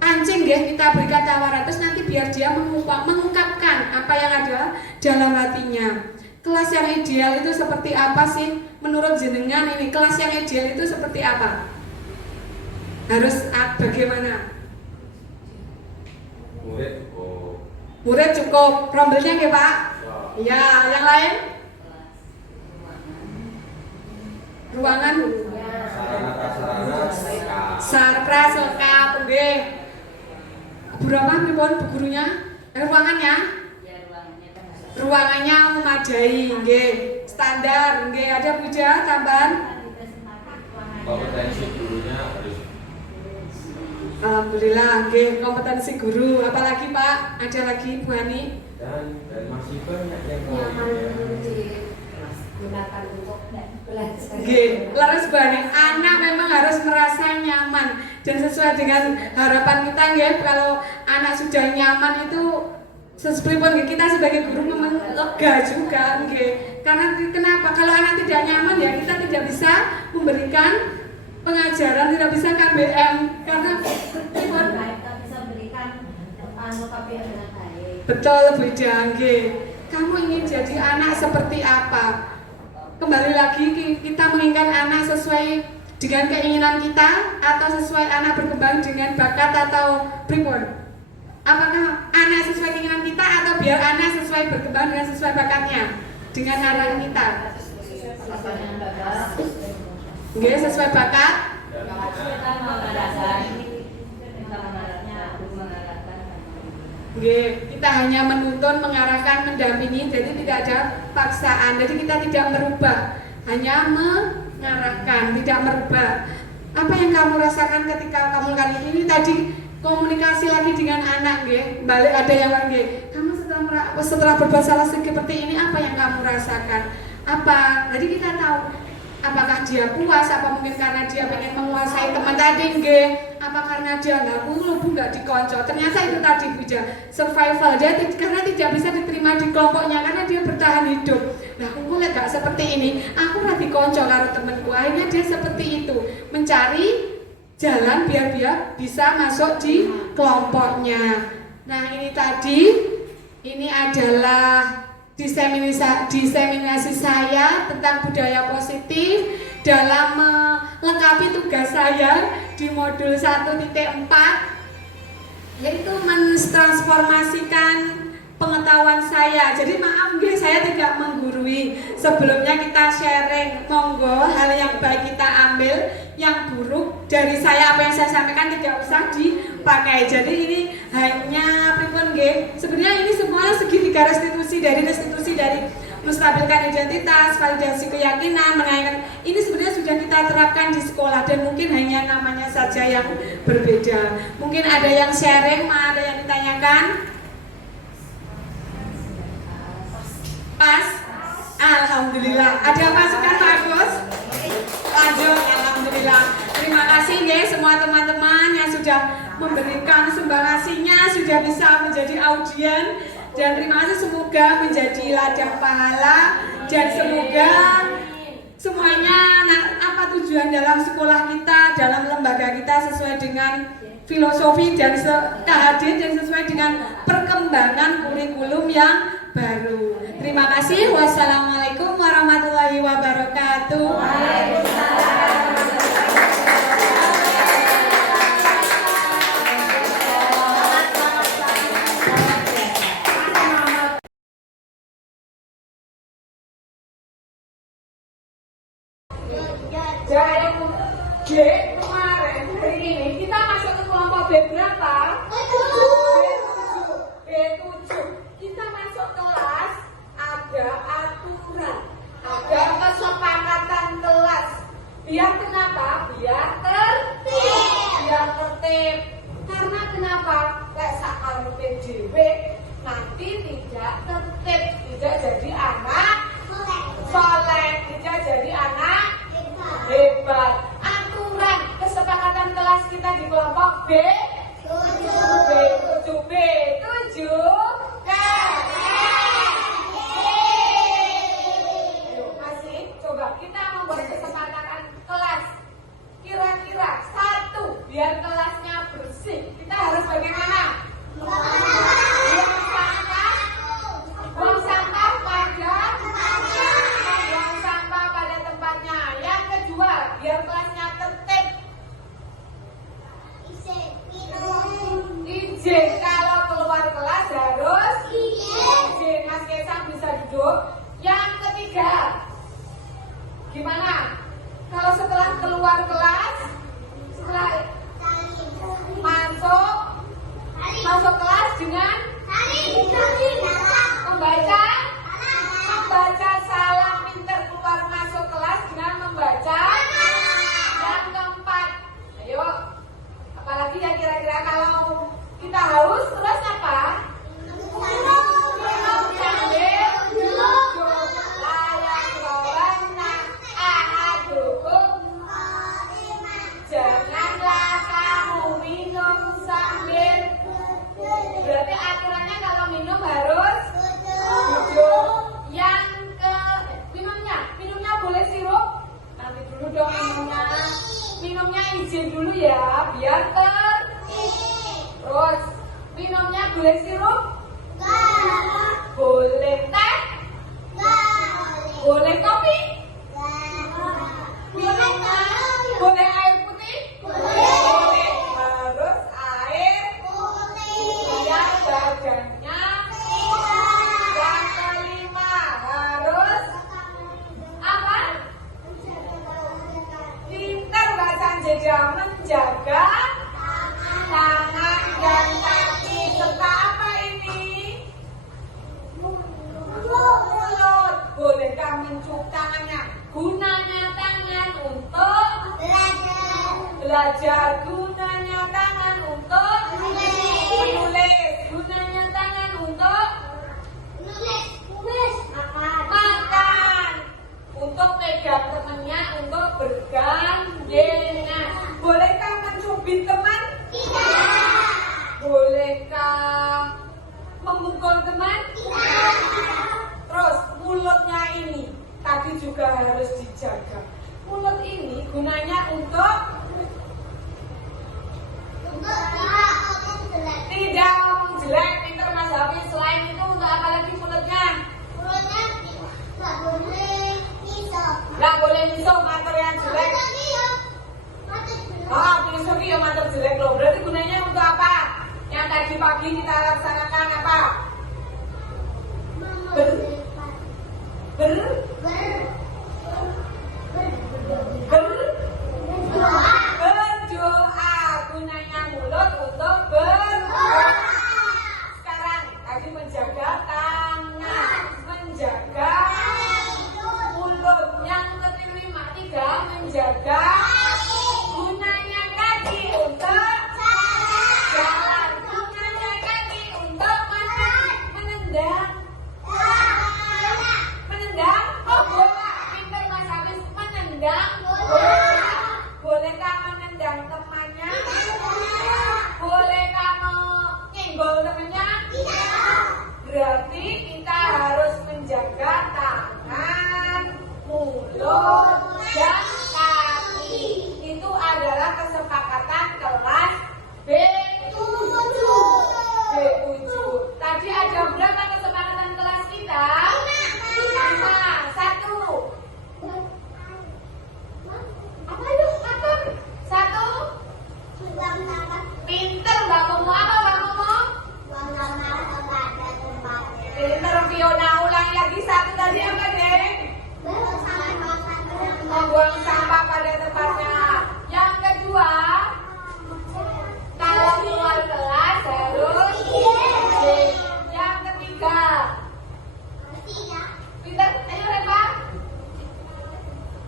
pancing ya, kita berikan tawaran, terus nanti biar dia mengungkapkan apa yang ada dalam hatinya. Kelas yang ideal itu seperti apa sih? Menurut jenengan ini kelas yang ideal itu seperti apa? Harus bagaimana? Murid cukup. Rombelnya ya Pak? Ya, yang lain? Ruangan? Sarana lengkap, nggih. Berapa pripun Bu gurunya? Ruangannya? Ruangannya memadai, nggih. Standar, nggih. Ada Bu Ja tambahan? Kompetensi gurunya harus. Alhamdulillah, nggih. Kompetensi guru. Apalagi Pak? Ada lagi Bu Hani? Dan masih banyak yang nyaman lain. digunakan untuk belajar. Laras banyak anak memang harus merasa nyaman dan sesuai dengan harapan kita ya. Kalau anak sudah nyaman itu sesuai pun kita sebagai guru memang lega juga, karena kenapa? Kalau anak tidak nyaman ya kita tidak bisa memberikan pengajaran, tidak bisa KBM karena kita bisa berikan KBM dengan baik. Betul Bu Jangge. Kamu ingin jadi anak seperti apa? Kembali lagi kita menginginkan anak sesuai dengan keinginan kita atau sesuai anak berkembang dengan bakat atau pripun? Apakah anak sesuai keinginan kita atau biar anak sesuai berkembang dengan sesuai bakatnya dengan arahan kita? Nggih, sesuai bakat. Nggih, kita hanya menuntun, mengarahkan, mendampingi, jadi tidak ada paksaan. Jadi kita tidak merubah, hanya mengarahkan, tidak merubah. Apa yang kamu rasakan ketika kamu lakukan ini tadi komunikasi lagi dengan anak, nggih. Balik ada yang lagi. Kamu setelah berbuat salah seperti ini, apa yang kamu rasakan? Apa? Jadi kita tahu apakah dia puas, apa mungkin karena dia pengen menguasai teman tadi, nggih. Apa karena dia nggak dikonco. Ternyata itu tadi Buja, survival dia karena tidak bisa diterima di kelompoknya karena dia bertahan hidup. Nah, aku lihat gak seperti ini, aku nggak dikonco karo temanku. Akhirnya dia seperti itu, mencari jalan biar dia bisa masuk di kelompoknya. Nah, ini tadi ini adalah diseminasi saya tentang budaya positif dalam melengkapi tugas saya di modul 1.4, yaitu mentransformasikan pengetahuan saya. Jadi maaf nggih, saya tidak menggurui. Sebelumnya kita sharing, monggo hal yang baik kita ambil, yang buruk dari saya apa yang saya sampaikan tidak usah dipakai. Jadi ini hanya pripun nggih. Sebenarnya ini semua segitiga restitusi dari menstabilkan identitas, validasi keyakinan, menaikkan. Ini sebenarnya sudah kita terapkan di sekolah dan mungkin hanya namanya saja yang berbeda. Mungkin ada yang sharing, ada yang ditanyakan? Pas? Alhamdulillah. Ada masukan bagus? Lanjut, alhamdulillah. Terima kasih guys semua teman-teman yang sudah memberikan sumbangasinya, sudah bisa menjadi audien, dan terima kasih, semoga menjadi ladang pahala dan semoga semuanya apa tujuan dalam sekolah kita, dalam lembaga kita sesuai dengan filosofi dan KHD dan sesuai dengan perkembangan kurikulum yang baru. Terima kasih. Wassalamualaikum warahmatullahi wabarakatuh. Waalaikumsalam. Jadi kemarin hari ini kita masuk ke kelompok B berapa? B7. Kita masuk kelas, ada aturan, ada kesepakatan kelas. Biar kenapa? Biar tertib. Karena kenapa? Kayak sakarepe dhewe nanti tidak tertib, tidak jadi anak soleh, tidak jadi anak hebat. Aturan Membaca salam pinter keluar masuk kelas dengan membaca. Yang keempat, ayo, apalagi ya kira-kira kalau kita haus terus apa? Minum sambil duduk. Layak bawana ahadukum. Janganlah kamu minum sambil. Berarti aturannya kalau minum harus duduk. Yang ke minumnya boleh sirup. Nanti dulu dong minumnya izin dulu ya biar terus minumnya boleh sirup. Boleh teh. Boleh kopi. Minumnya boleh air putih. Boleh. Harus air biar badannya. Yang kelima harus apa? Pintar bahasa jeda menjaga tangan dan kaki serta apa ini? Mulut. Bolehkah mencuk tangannya? Gunanya tangan untuk belajar. Gunanya tangan untuk menulis. Gunanya tangan untuk makan. Untuk pegang temannya, untuk bergandengan. Bolehkah mencubit teman? Bolehkah memukul teman? Terus mulutnya ini tadi juga harus dijaga. Mulut ini gunanya untuk tidak ngomong jelek. Pinter Mas Hafiz. Selain itu untuk apa lagi mulutnya? Nggak boleh misok mater yang jelek. Misok ya mater jelek loh. Berarti gunanya untuk apa? Yang tadi pagi kita laksanakan apa? Berdoa. Gunanya mulut untuk berdoa. Sekarang tadi menjaga tangan, menjaga mulut. Yang kelima, tiga, menjaga gunanya kaki untuk jalan. Gunanya kaki untuk menendang. Menendang? Oh, bola. Pintar Mas Hafiz. Menendang bola. Bolehkah menendang temannya? Bolehkah menyenggol temannya? Berarti kita harus menjaga tangan, mulut, dan kaki. Itu adalah kesepakatan kelas B7. Tadi ada berapa kesepakatan kelas kita? 5. 1. Apa itu? 1. Pinter Mbak Momo. Apa Mbak Momo? Pinter Fiona. Ulangi lagi 1 tadi apa deh? Membuang sampah pada tempatnya. Yang kedua, kalau keluar kelas harus izin. Yang ketiga, pinter. Ayo Reva.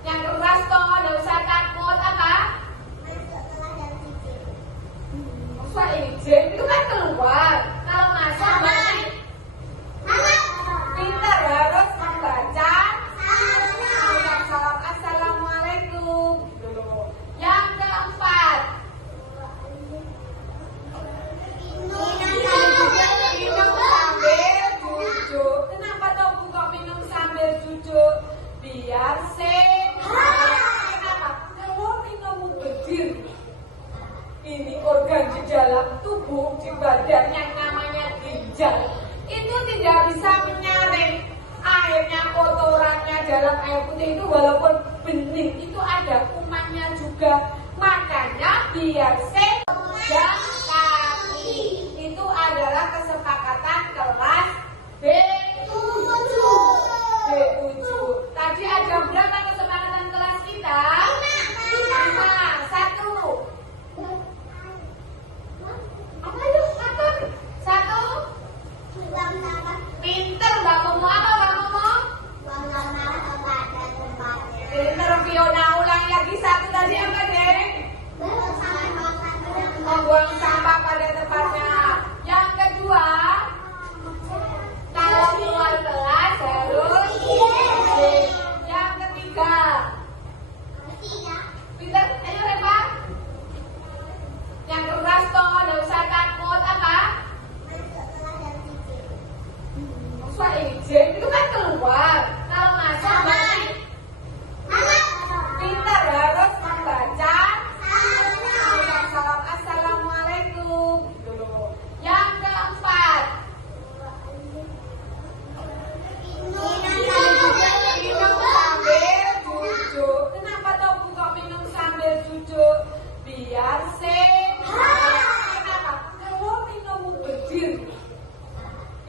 Yang keras toh, nggak usah takut apa? Masa izin itu kan keluar. Kalau masuk masih pinter harus membaca salam. Assalamualaikum. Yang keempat, minum sambil duduk. Kenapa toh Bu kok minum sambil duduk? Biar sehat. Kenapa? Kalau minum berdiri, ini organ di dalam tubuh, di badan yang namanya ginjal, itu tidak bisa menyaring airnya, kotorannya dalam air putih itu. Walaupun bening itu ada kumannya juga. Makanya biar sehat dan kaki. Itu adalah kesepakatan kelas B7. Tadi ada berapa kesepakatan kelas kita? 5. 1. Apa itu? 1. Pinter Mbak Momo. Apa Mbak Momo? Pinter Fiona. Ulangi lagi satu tadi apa deh? Membuang sampah pada tempatnya. Yang kedua, kalau keluar kelas harus izin. Yang ketiga, pinter, ayo Reva. Yang keras toh, nggak usah takut apa? Maksudnya izin itu kan keluar. Kalau masuk berarti pinter harus membaca. Salam assalamualaikum. Yang keempat, minum sambil duduk. Kenapa toh Bu kok minum sambil duduk? Biar sehat. Kenapa? Kalau minum berdiri,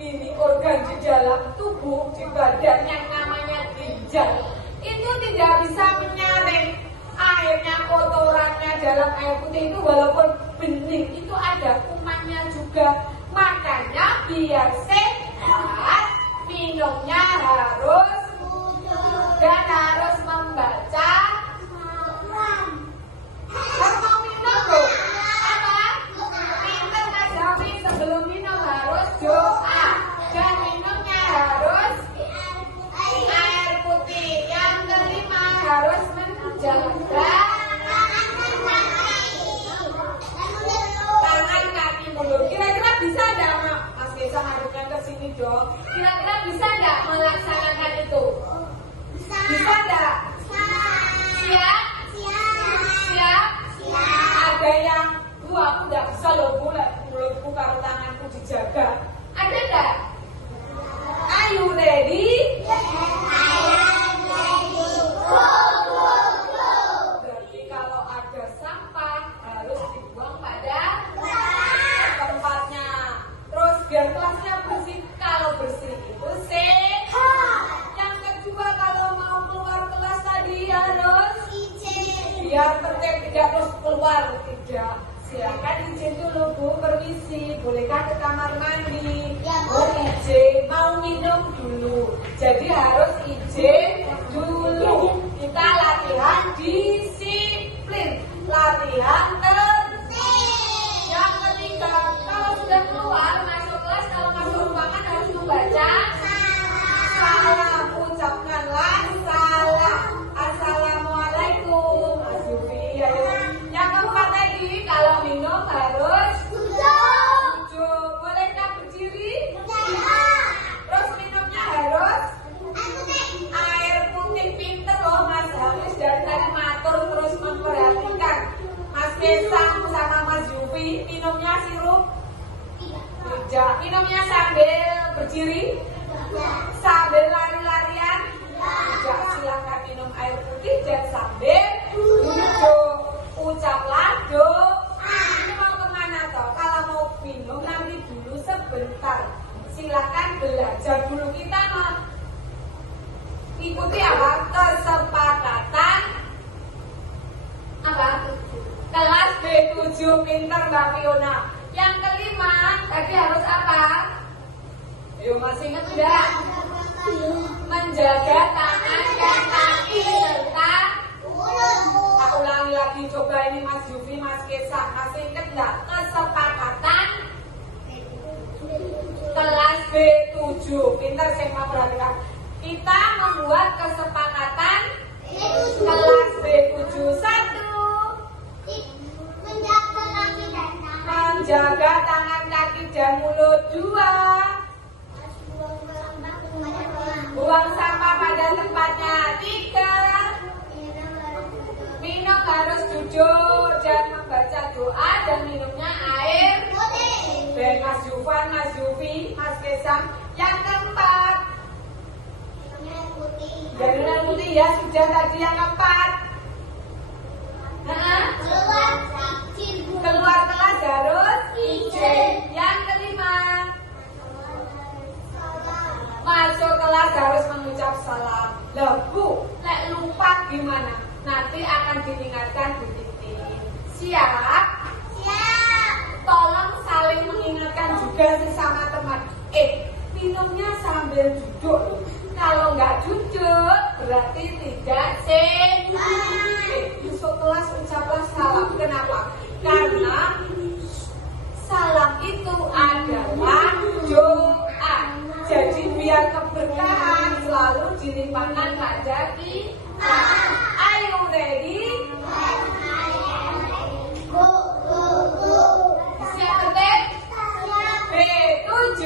ini organ di dalam tubuh, di badan yang namanya ginjal, itu tidak bisa menyaring airnya, kotorannya dalam air putih itu. Walaupun bening itu ada kumannya juga. Makanya biar sehat, minumnya harus dan harus membaca. Kalau mau minum tuh apa? Pinter Kak Jami, sebelum minum harus doa dan minumnya harus air putih. Yang kelima harus menjaga tangan, kaki, mulut. Kira-kira bisa enggak Mas Desa harusnya ke sini dong? Kira-kira bisa enggak melaksanakan itu? Bisa enggak? Siap? Siap? Ada yang aku enggak bisa loh mulutku kalau tanganku dijaga. Ada enggak? Are you ready? Berarti kalau ada sampah harus dibuang pada tempatnya. Terus biar kelasnya bersih. Kalau bersih itu sehat. Yang kedua, kalau mau keluar kelas tadi harus biar tertib, tidak terus keluar, tidak. Silakan izin dulu Bu, permisi, bolehkah ke kamar mandi? Oh izin, mau minum dulu. Jadi harus izin dulu. Kita latihan disiplin, latihan tertib. Yang ketiga, kalau sudah keluar masuk kelas, kalau masuk ruangan harus membaca salam, ucapkanlah salam. Assalamualaikum. Asyufi, ayo. Yang keempat tadi, kalau minum harus duduk. Bolehkah berdiri? Terus minumnya harus air putih. Pinter loh Mas Hamis dari tadi matur terus memperhatikan. Mas Kesang sama Mas Yufi minumnya sirup? Tidak. Minumnya sambil berdiri? Sambil lari-larian? Tidak. Silakan minum air putih dan sambil duduk. Ucaplah doa. Ini mau kemana toh? Kalau mau minum nanti dulu sebentar. Silakan belajar dulu. Kita ikuti apa? Kesepakatan apa? Kelas B7. Pinter Mbak Fiona. Yang kelima tadi harus apa? Ayo masih ingat tidak? Menjaga tangan dan kaki serta tak ulangi lagi, coba ini Mas Yufi, Mas Kesa. Masih ingat enggak? Kesepakatan kelas B7. Pintar saya mau perhatikan. Kita membuat kesepakatan kelas B7. 1. Menjaga tangan, kaki, dan mulut. 2. Buang sampah pada tempatnya. 3. Minum harus duduk dan membaca doa dan minumnya air putih. Dan Mas Yufan, Mas Yufi, Mas Kesam. Yang keempat, dan air putih ya sudah tadi. Yang keempat, keluar kelas harus izin. Yang kelima, masuk kelas harus mengucap salam. Loh Bu, lek lupa gimana? Nanti akan diingatkan Bu Titi. Siap? Siap. Tolong saling mengingatkan juga sesama teman. Minumnya sambil duduk. Kalau nggak duduk berarti tidak sehat. Besok kelas ucaplah salam. Kenapa? Karena salam itu adalah doa. Jadi biar keberkahan selalu dilimpahkan pada kita. Ayo ready? Siap ketik? B7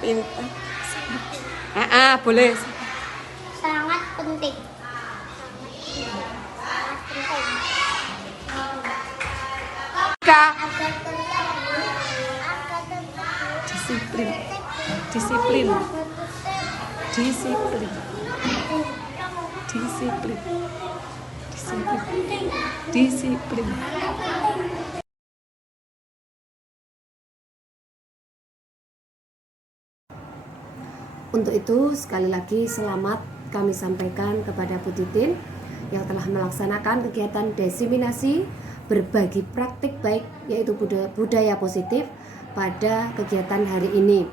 Pintar. Boleh. Sangat penting. Kak, Agar disiplin. Disiplin. Disiplin. Disiplin. Disiplin. Disiplin. Untuk itu sekali lagi selamat kami sampaikan kepada Bu Titin yang telah melaksanakan kegiatan diseminasi berbagi praktik baik yaitu budaya positif pada kegiatan hari ini.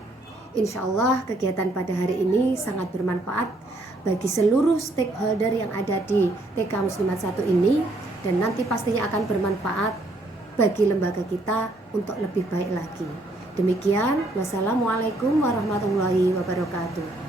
Insya Allah kegiatan pada hari ini sangat bermanfaat bagi seluruh stakeholder yang ada di TK Muslimat 1 ini dan nanti pastinya akan bermanfaat bagi lembaga kita untuk lebih baik lagi. Demikian, wassalamualaikum warahmatullahi wabarakatuh.